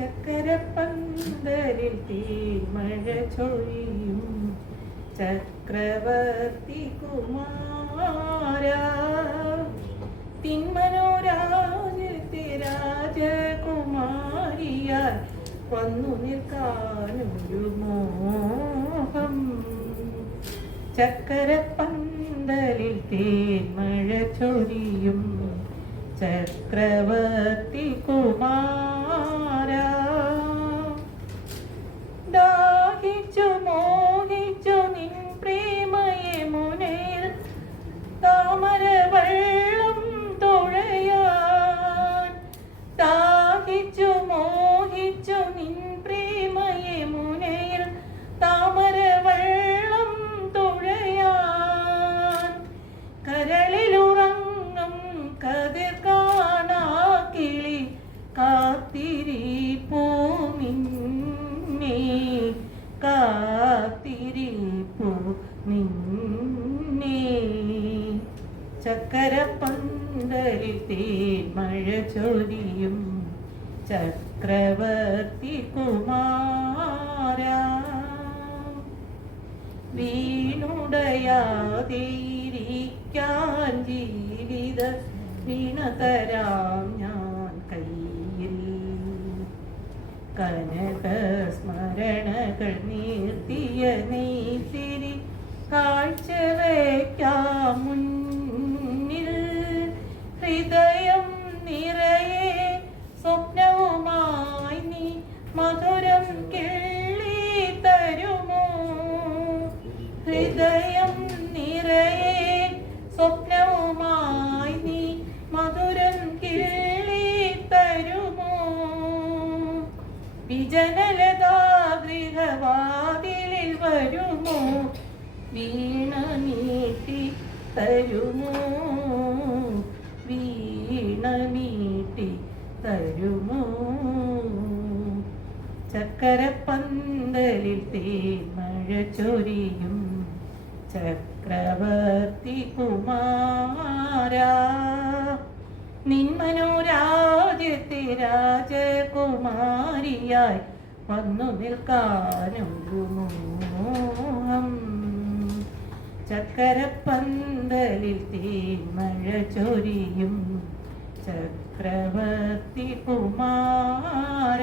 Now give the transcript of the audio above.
ചക്കരപ്പന്തലിൽ തീമഴ ചൊരിയും ചക്രവർത്തി കുമാര തിന്മനോരാജ്യത്തെ രാജകുമാരിയാൽ വന്നു നിൽക്കാനൊരു മോഹം. ചക്കരപ്പന്തലിൽ തേന്മഴ ചൊരിയും ചക്രവർത്തി കുമാര ദാഹിച്ചു മോഹിച്ചു നിൻ പ്രേമയെ മുനയിൽ താമര വെള്ളം തുഴയാൻ ദാഹിച്ചു മോഹിച്ചു നിൻ പ്രേമയെ മുനയിൽ താമര വെള്ളം തുഴയാൻ കരളിലുറങ്ങും കതിർ കാണാ കിളി കാത്തിരിപ്പൂ നിന്നെ കാത്തിരിപ്പൂ നിന്നെ. ചക്കരപ്പന്തലിൽ തേന്മഴ ചൊരിയും ചക്രവർത്തി കുമാര വീണുടയാതിരിക്കാൻ ജീവിത വീണതരാം ഞാൻ കയ്യിൽ കനക സ്മരണകൾ നീർത്തിയ നെയ്ത്തിരി കാഴ്ചവയ്ക്കാം മുന്നിൽ ഹൃദയം നിറയെ സ്വപ്നവുമായി നീ മധുരം കിള്ളി തരുമോ ഹൃദയം നിറയെ സ്വപ്നവുമായി നീ മധുരം കിള്ളി തരുമോ വിജനലതാ ഗൃഹവാതിലിൽ വരുമോ വീണ മീട്ടി തരുമോ വീണ മീട്ടി തരുമോ. ചക്കരപ്പന്തലിൽ തേന്മഴ ചൊരിയും ചക്രവർത്തി കുമാര നിന്മനോരാജ്യത്തെ രാജകുമാരിയായി വന്നു നിൽക്കാനൊരു മോഹം. ചക്കരപ്പന്തലിൽ തേന്മഴ ചൊരിയും ചക്രവർത്തി കുമാര